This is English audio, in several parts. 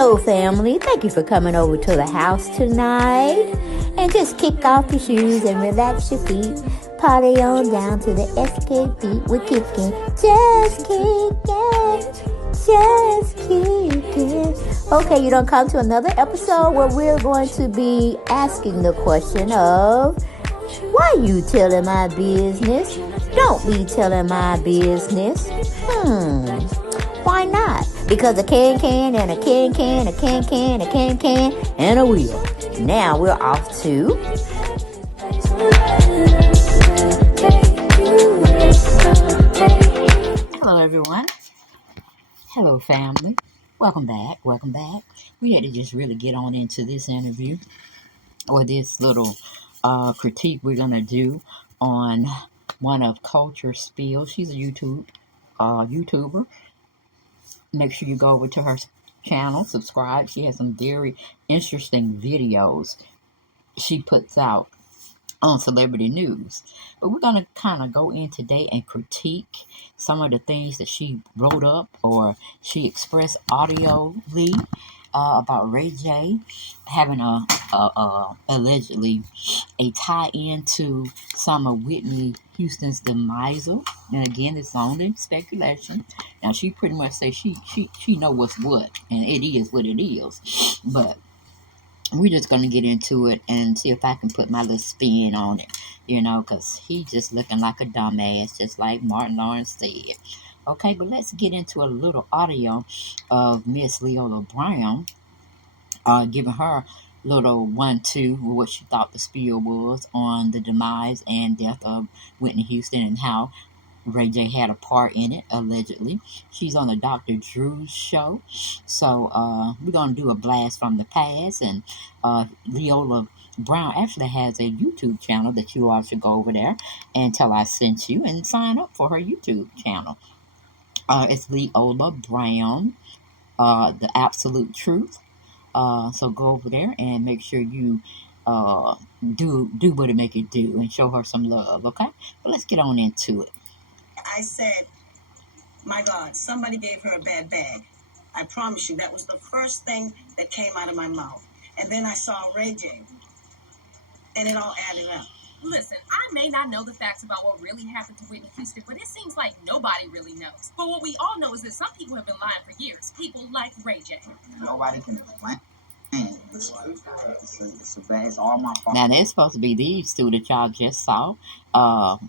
Hello, family. Thank you for coming over to the house tonight. And just kick off your shoes and relax your feet. Party on down to the SK beat. We're kicking. Just kicking. Just kicking. Okay, you don't come to another episode where we're going to be asking the question of, why you telling my business? Don't be telling my business. Why not? Because a can and a can, a can, and a wheel. Now we're off to... Hello, everyone. Hello, family. Welcome back. We had to just really get on into this interview, or this little critique we're going to do on one of Culture Spill. She's a YouTuber. Make sure you go over to her channel, subscribe. She has some very interesting videos she puts out on celebrity news. But we're going to kind of go in today and critique some of the things that she wrote up or she expressed audibly about Ray J having allegedly a tie-in to some of Whitney Houston's demise. And again, it's only speculation. Now, she pretty much says she know what's what, and it is what it is. But we're just going to get into it and see if I can put my little spin on it, because he just looking like a dumbass, just like Martin Lawrence said. Okay, but let's get into a little audio of Miss Leola Brown giving her little 1-2 with what she thought the spiel was on the demise and death of Whitney Houston and how Ray J had a part in it, allegedly. She's on the Dr. Drew's show. So we're going to do a blast from the past. And Leola Brown actually has a YouTube channel that you all should go over there and tell I sent you and sign up for her YouTube channel. It's Leola Brown, The Absolute Truth. So go over there and make sure you do what it make it do and show her some love, okay? But let's get on into it. I said, my God, somebody gave her a bad bag. I promise you, that was the first thing that came out of my mouth. And then I saw Ray J, and it all added up. Listen, I may not know the facts about what really happened to Whitney Houston, but it seems like nobody really knows. But what we all know is that some people have been lying for years. People like Ray J. Nobody can explain. It's all my fault. Now, there's supposed to be these two that y'all just saw.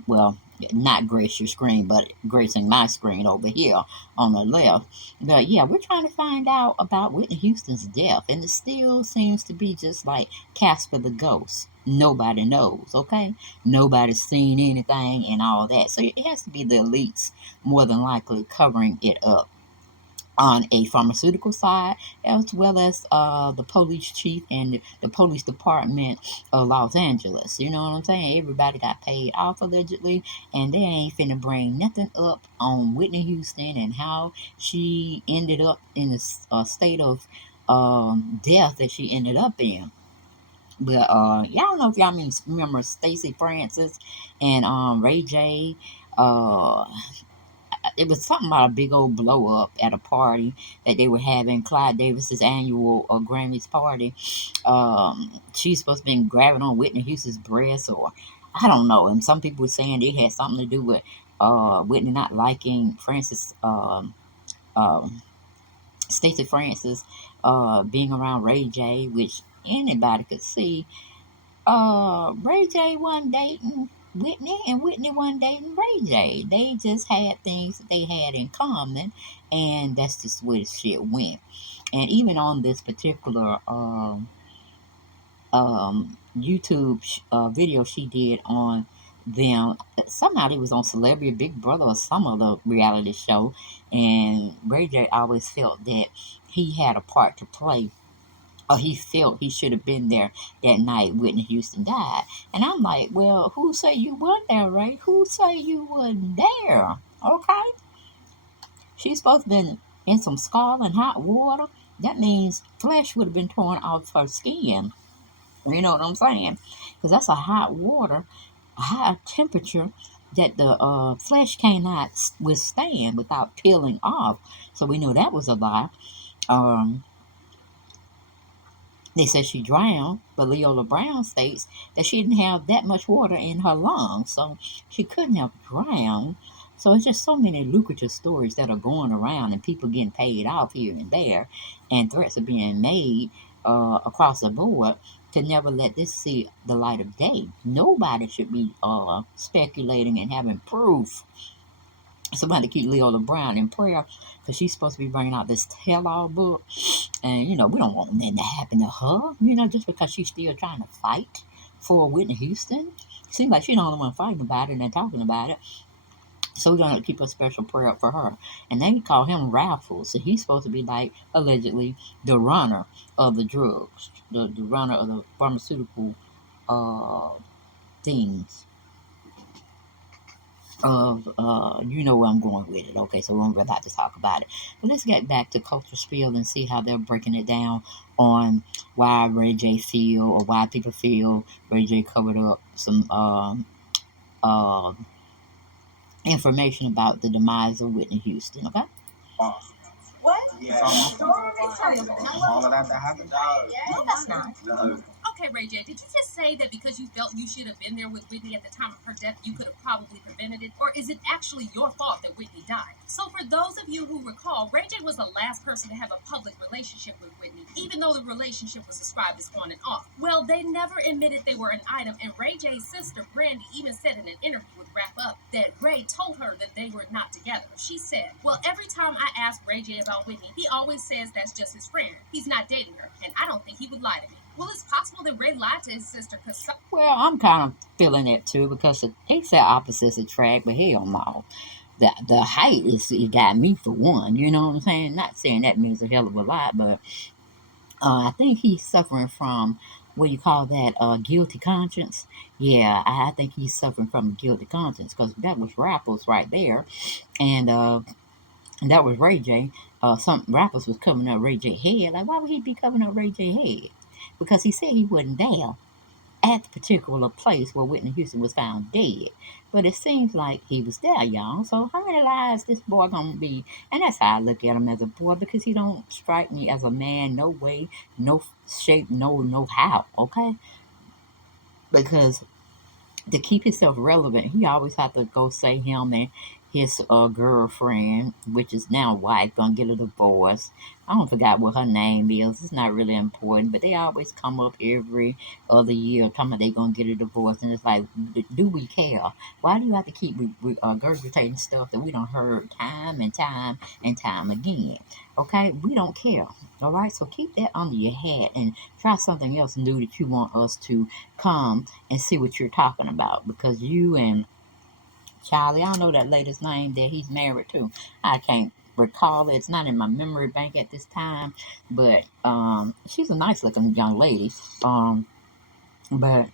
Well, not grace your screen, but gracing my screen over here on the left. But yeah, we're trying to find out about Whitney Houston's death, and it still seems to be just like Casper the Ghost. Nobody knows, okay? Nobody's seen anything and all that. So it has to be the elites, more than likely, covering it up on a pharmaceutical side, as well as the police chief and the police department of Los Angeles. You know what I'm saying? Everybody got paid off allegedly, and they ain't finna bring nothing up on Whitney Houston and how she ended up in the state of death that she ended up in. But y'all don't know if y'all remember Stacey Francis and Ray J. It was something about a big old blow up at a party that they were having, Clyde Davis's annual Grammys party. She's supposed to be grabbing on Whitney Houston's breast, or I don't know. And some people were saying it had something to do with Whitney not liking Stacey Francis being around Ray J, which anybody could see. Ray J wasn't dating Whitney, and Whitney wasn't dating Ray J. They just had things that they had in common, and that's just where the shit went. And even on this particular YouTube video she did on them, somehow it was on Celebrity Big Brother or some other reality show, and Ray J always felt that he had a part to play, or he felt he should have been there that night Whitney Houston died. And I'm like, well, who say you weren't there, Ray? Who say you weren't there? Okay? She's supposed to have been in some scalding hot water. That means flesh would have been torn off her skin. You know what I'm saying? Because that's a hot water, a high temperature that the flesh cannot withstand without peeling off. So we know that was a lie. They said she drowned, but Leola Brown states that she didn't have that much water in her lungs, so she couldn't have drowned. So it's just so many lucrative stories that are going around, and people getting paid off here and there, and threats are being made across the board to never let this see the light of day. Nobody should be speculating and having proof. Somebody keep Leola Brown in prayer because she's supposed to be bringing out this tell-all book. And, we don't want nothing to happen to her, just because she's still trying to fight for Whitney Houston. Seems like she's the only one fighting about it and talking about it. So we're going to keep a special prayer up for her. And they call him Raffles. So he's supposed to be like, allegedly, the runner of the drugs, the runner of the pharmaceutical things. You know where I'm going with it. Okay, so we're about to talk about it. But let's get back to Culture Spill and see how they're breaking it down on why Ray J feel, or why people feel Ray J covered up some information about the demise of Whitney Houston. Okay. What? Yeah. All of that happened? No, that's not. No. Okay, Ray J, did you just say that because you felt you should have been there with Whitney at the time of her death, you could have probably prevented it? Or is it actually your fault that Whitney died? So for those of you who recall, Ray J was the last person to have a public relationship with Whitney, even though the relationship was described as on and off. Well, they never admitted they were an item, and Ray J's sister, Brandy, even said in an interview with Wrap Up that Ray told her that they were not together. She said, well, every time I ask Ray J about Whitney, he always says that's just his friend. He's not dating her, and I don't think he would lie to me. Well, it's possible that Ray lied to his sister because... Well, I'm kind of feeling it too, because they say opposites attract, but hell no. The height it got me for one, you know what I'm saying? Not saying that means a hell of a lot, but I think he's suffering from, what you call that, guilty conscience. Yeah, I think he's suffering from guilty conscience, because that was Raffles right there, and that was Ray J. Some rappers was covering up Ray J head. Like, why would he be covering up Ray J head? Because he said he wasn't there at the particular place where Whitney Houston was found dead. But it seems like he was there, y'all. So how many lies this boy gonna be? And that's how I look at him as a boy, because he don't strike me as a man, no way, no shape, no how, okay? Because to keep himself relevant, he always have to go say him and his girlfriend, which is now wife, gonna get a divorce. I don't forgot what her name is. It's not really important, but they always come up every other year, talking about they gonna get a divorce, and it's like, do we care? Why do you have to keep regurgitating stuff that we don't heard time and time and time again? Okay, we don't care. All right, so keep that under your hat and try something else new that you want us to come and see what you're talking about, because you and Charlie, I don't know that lady's name that he's married to. I can't recall it. It's not in my memory bank at this time, but she's a nice looking young lady. But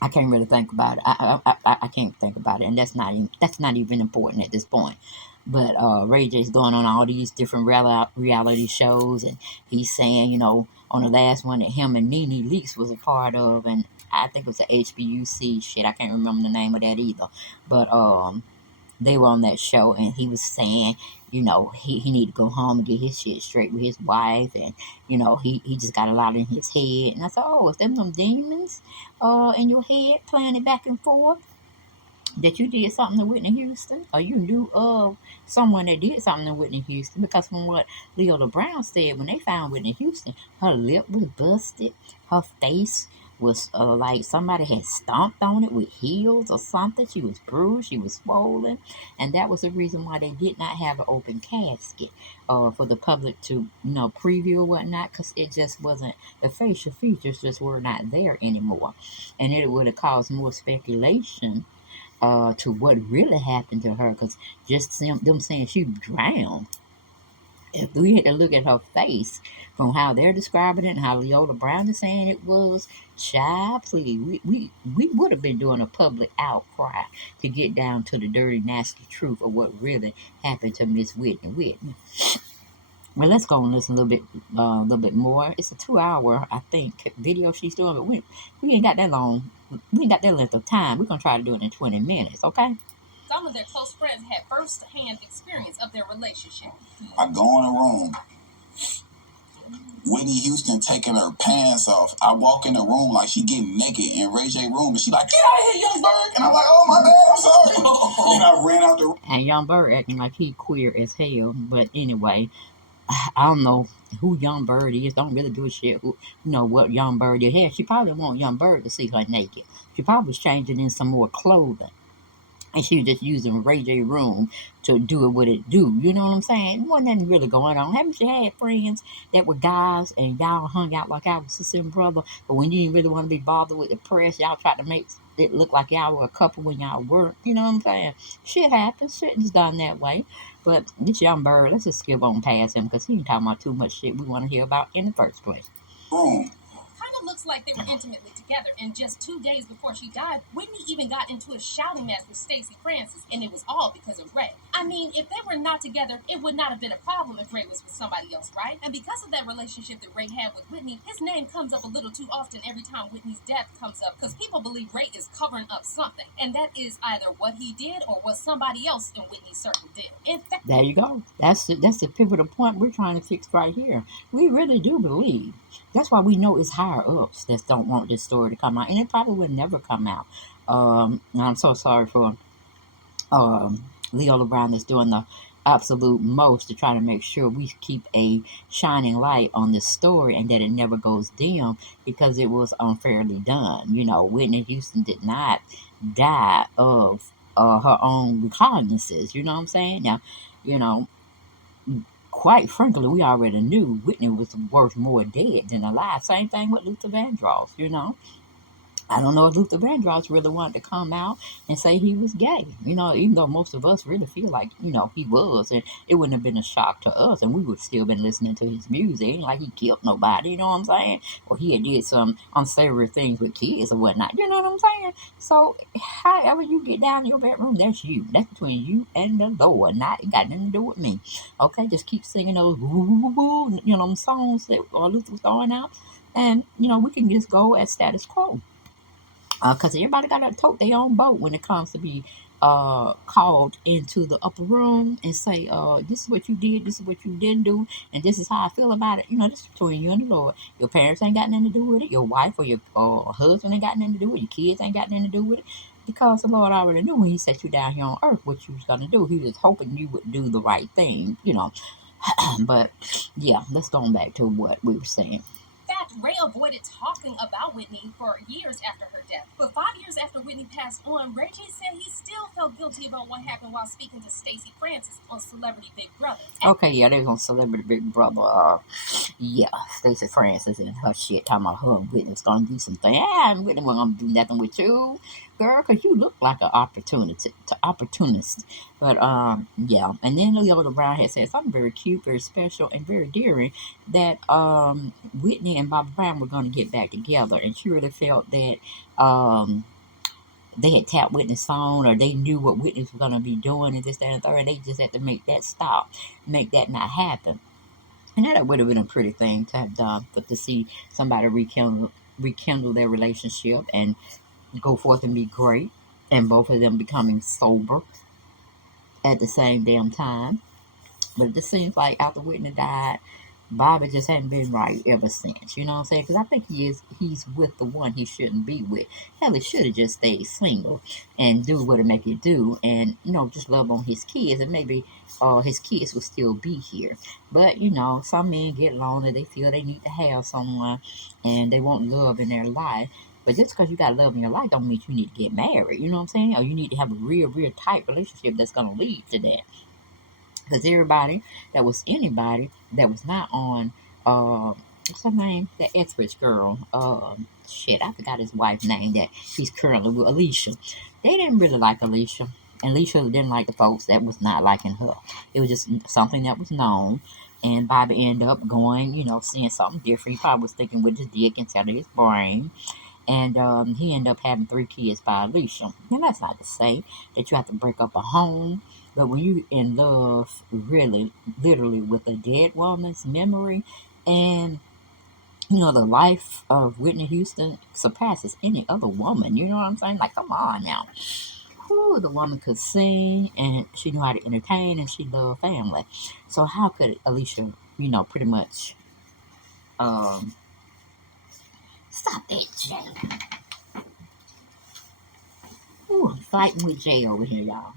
I can't really think about it. I can't think about it, and that's not even important at this point. But Ray J's going on all these different reality shows, and he's saying, on the last one that him and Nene Leakes was a part of, and I think it was a HBUC shit. I can't remember the name of that either. But they were on that show, and he was saying, he need to go home and get his shit straight with his wife, and he just got a lot in his head. And I said, oh, is them demons in your head playing it back and forth, that you did something to Whitney Houston, or you knew of someone that did something to Whitney Houston? Because from what Leola Brown said, when they found Whitney Houston, her lip was busted, her face was like somebody had stomped on it with heels or something. She was bruised, she was swollen, and that was the reason why they did not have an open casket for the public to, preview or whatnot, because it just wasn't, the facial features just were not there anymore, and it would have caused more speculation to what really happened to her, because just them saying she drowned, if we had to look at her face from how they're describing it and how Leola Brown is saying it was, child, please, we would have been doing a public outcry to get down to the dirty, nasty truth of what really happened to Miss Whitney. Well, let's go and listen a little bit more. It's a 2-hour, I think, video she's doing, but we ain't got that long. We ain't got that length of time. We're gonna try to do it in 20 minutes, okay? Some of their close friends had first-hand experience of their relationship. I go in a room. Whitney Houston taking her pants off. I walk in the room like she getting naked in Ray J room, and she like, get out of here, young bird. And I'm like, oh my bad, I'm sorry. And I ran out the room. And Young Bird acting like he queer as hell. But anyway, I don't know who Young Bird is. Don't really do a shit. Who, you know what Young Bird is. Yeah, she probably want Young Bird to see her naked. She probably was changing in some more clothing. And she was just using Ray J room to do it what it do. You know what I'm saying? Wasn't nothing really going on. Haven't you had friends that were guys and y'all hung out like I was sister and brother, but when you didn't really want to be bothered with the press, y'all tried to make it look like y'all were a couple when y'all weren't. You know what I'm saying? Shit happens. Shit is done that way. But this Young Bird, let's just skip on past him because he ain't talking about too much shit we want to hear about in the first place. Boom. Kind of looks like they were intimately together, and just 2 days before she died, Whitney even got into a shouting match with Stacey Francis, and it was all because of Ray. I mean, if they were not together, it would not have been a problem if Ray was with somebody else, right? And because of that relationship that Ray had with Whitney, his name comes up a little too often every time Whitney's death comes up, because people believe Ray is covering up something, and that is either what he did or what somebody else in Whitney's circle did. In fact, there you go. That's the pivotal point we're trying to fix right here. We really do believe. That's why we know it's higher ups that don't want this story to come out, and it probably would never come out. And I'm so sorry for Leo LeBron that's doing the absolute most to try to make sure we keep a shining light on this story and that it never goes dim because it was unfairly done. You know, Whitney Houston did not die of her own recognizances. You know what I'm saying? Now, you know, quite frankly, we already knew Whitney was worth more dead than alive. Same thing with Luther Vandross, you know. I don't know if Luther Vandross really wanted to come out and say he was gay. You know, even though most of us really feel like, you know, he was. And it wouldn't have been a shock to us. And we would still been listening to his music. Ain't like he killed nobody, you know what I'm saying? Or he had did some unsavory things with kids or whatnot. You know what I'm saying? So, however you get down in your bedroom, that's you. That's between you and the Lord. Not, it got nothing to do with me. Okay? Just keep singing those woo, you know, them songs that Luther was throwing out. And, you know, we can just go at status quo. Because everybody got to tote their own boat when it comes to be called into the upper room and say, this is what you did, this is what you didn't do, and this is how I feel about it. You know, this is between you and the Lord. Your parents ain't got nothing to do with it. Your wife or your husband ain't got nothing to do with it. Your kids ain't got nothing to do with it. Because the Lord already knew when he set you down here on earth what you was going to do. He was hoping you would do the right thing, you know. But, yeah, let's go back to what we were saying. fact, Ray avoided talking about Whitney for years after her death. But 5 years after Whitney passed on, Ray J said he still felt guilty about what happened while speaking to Stacey Francis on Celebrity Big Brother. Okay, yeah, they was on Celebrity Big Brother. Yeah, Stacey Francis and her shit talking about her and Whitney was gonna do something. Yeah, and Whitney wasn't gonna do nothing with you, girl, because you look like an opportunist. But yeah, and then Leota Brown had said something very cute, very special, and very dearing that Whitney and Bobby Brown were gonna get back together, and she really felt that they had tapped Whitney's phone or they knew what Whitney was going to be doing and this, that, and the third. And they just had to make that stop, make that not happen. And that would have been a pretty thing to have done, but to see somebody rekindle their relationship and go forth and be great, and both of them becoming sober at the same damn time. But it just seems like after Whitney died, Bobby just hadn't been right ever since. You know what I'm saying? Because I think he's with the one he shouldn't be with. Hell, he should have just stayed single and do what it make it do, and you know, just love on his kids, and maybe his kids will still be here. But you know, some men get lonely. They feel they need to have someone, and they want love in their life. But just because you got love in your life don't mean you need to get married. You know what I'm saying? Or you need to have a real tight relationship that's gonna lead to that. Because everybody that was anybody that was not on, what's her name? That Etheridge girl. Shit, I forgot his wife's name that he's currently with, Alicia. They didn't really like Alicia. And Alicia didn't like the folks that was not liking her. It was just something that was known. And Bobby ended up going, you know, seeing something different. He probably was thinking with his dick instead of his brain. And he ended up having 3 kids by Alicia. And that's not to say that you have to break up a home. But when you in love, really, literally with a dead woman's memory, and you know the life of Whitney Houston surpasses any other woman. You know what I'm saying? Like, come on now. Whew, the woman could sing, and she knew how to entertain, and she loved family. So how could Alicia, you know, pretty much Stop that, Jay. Ooh, I'm fighting with Jay over here, y'all.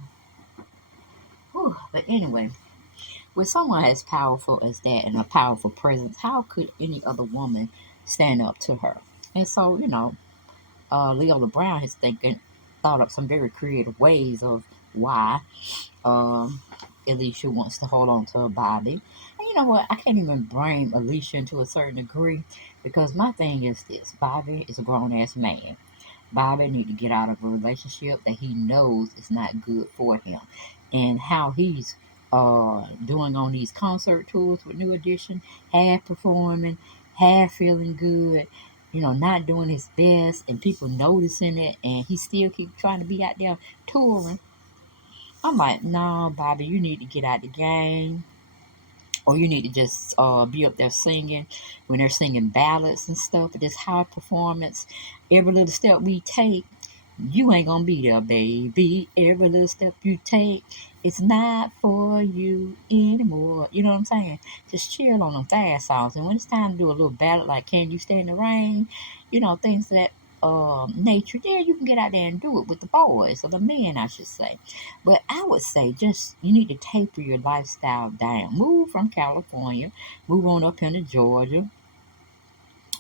Ooh, but anyway, with someone as powerful as that and a powerful presence, how could any other woman stand up to her? And so, Leola Brown has thought up some very creative ways of why Alicia wants to hold on to Bobby. And you know what? I can't even blame Alicia to a certain degree because my thing is this: Bobby is a grown ass man. Bobby need to get out of a relationship that he knows is not good for him, and how he's doing on these concert tours with New Edition, half performing, half feeling good, not doing his best, and people noticing it, and he still keep trying to be out there touring. I'm like, no, Bobby, you need to get out the game. Or you need to just be up there singing when they're singing ballads and stuff. But this high performance, every little step we take, you ain't gonna be there, baby. Every little step you take, it's not for you anymore. You know what I'm saying? Just chill on them fast songs. And when it's time to do a little ballad like Can You Stand the Rain, things of that nature, yeah, you can get out there and do it with the boys, or the men, I should say. But I would say just you need to taper your lifestyle down. Move from California, move on up into Georgia,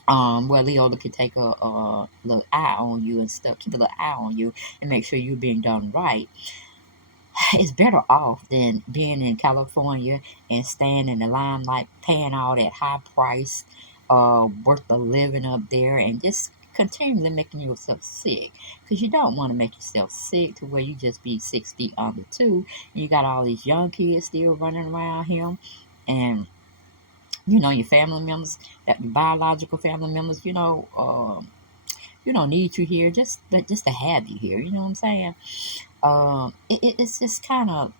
where Leola could take a little eye on you and stuff, keep a little eye on you and make sure you're being done right. It's better off than being in California and staying in the limelight, paying all that high price, worth of living up there, and just continually making yourself sick. Because you don't want to make yourself sick to where you just be 6 feet under two. And you got all these young kids still running around here. And your family members, that your biological family members, need you here just to have you here. You know what I'm saying? It's just kind of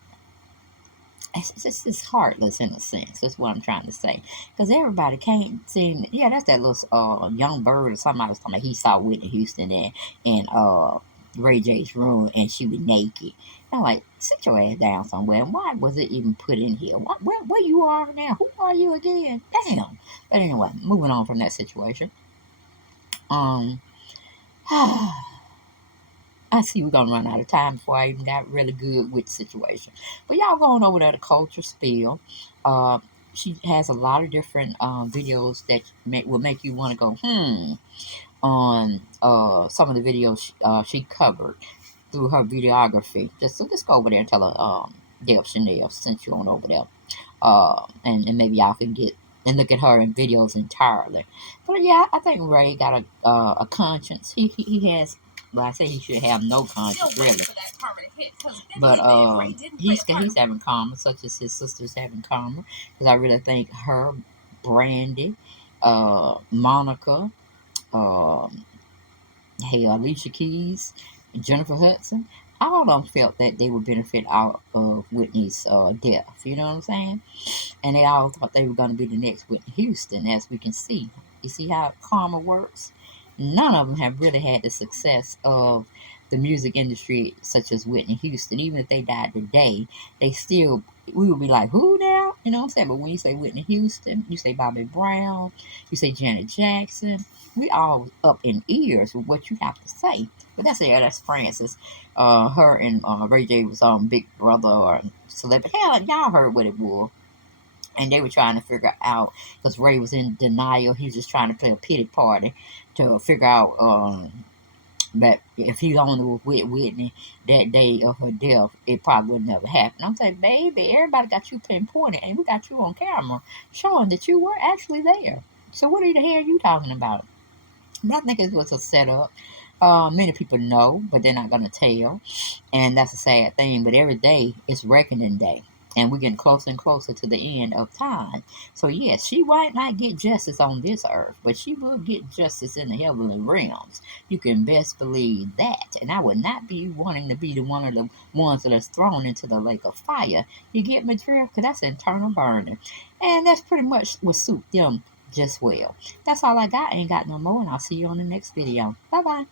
it's heartless in a sense. That's what I'm trying to say. Because everybody can't seem. Yeah, that's that little young bird or somebody was talking about. He saw Whitney Houston in Ray J's room and she was naked. I'm like, sit your ass down somewhere. And why was it even put in here? Where you are now? Who are you again? Damn. But anyway, moving on from that situation. I see we're gonna run out of time before I even got really good with the situation. But y'all going over there to Culture Spill. Uh, she has a lot of different videos that will make you want to go on some of the videos she covered through her videography. So just go over there and tell her Deb Chanel sent you on over there. And maybe y'all can get and look at her in videos entirely. But yeah, I think Ray got a conscience. He has. Well, I say he should have no conscience, really. But he's having karma, such as his sister's having karma. Because I really think her, Brandy, Monica, Alicia Keys, Jennifer Hudson, all of them felt that they would benefit out of Whitney's death. You know what I'm saying? And they all thought they were going to be the next Whitney Houston, as we can see. You see how karma works? None of them have really had the success of the music industry, such as Whitney Houston. Even if they died today, we would be like, who now? You know what I'm saying? But when you say Whitney Houston, you say Bobby Brown, you say Janet Jackson, we all up in ears with what you have to say. But that's Frances. Her and Ray J was on Big Brother or Celebrity. Hell, y'all heard what it was. And they were trying to figure out, because Ray was in denial. He was just trying to play a pity party to figure out that if he only was with Whitney that day of her death, it probably would never happen. I'm saying, baby, everybody got you pinpointed, and we got you on camera showing that you were actually there. So what the hell are you talking about? But I think it was a setup. Many people know, but they're not going to tell. And that's a sad thing. But every day is reckoning day. And we're getting closer and closer to the end of time. So, yes, she might not get justice on this earth, but she will get justice in the heavenly realms. You can best believe that. And I would not be wanting to be one of the ones that is thrown into the lake of fire. You get my drift? Because that's internal burning. And that's pretty much what suit them just well. That's all I got. I ain't got no more, and I'll see you on the next video. Bye-bye.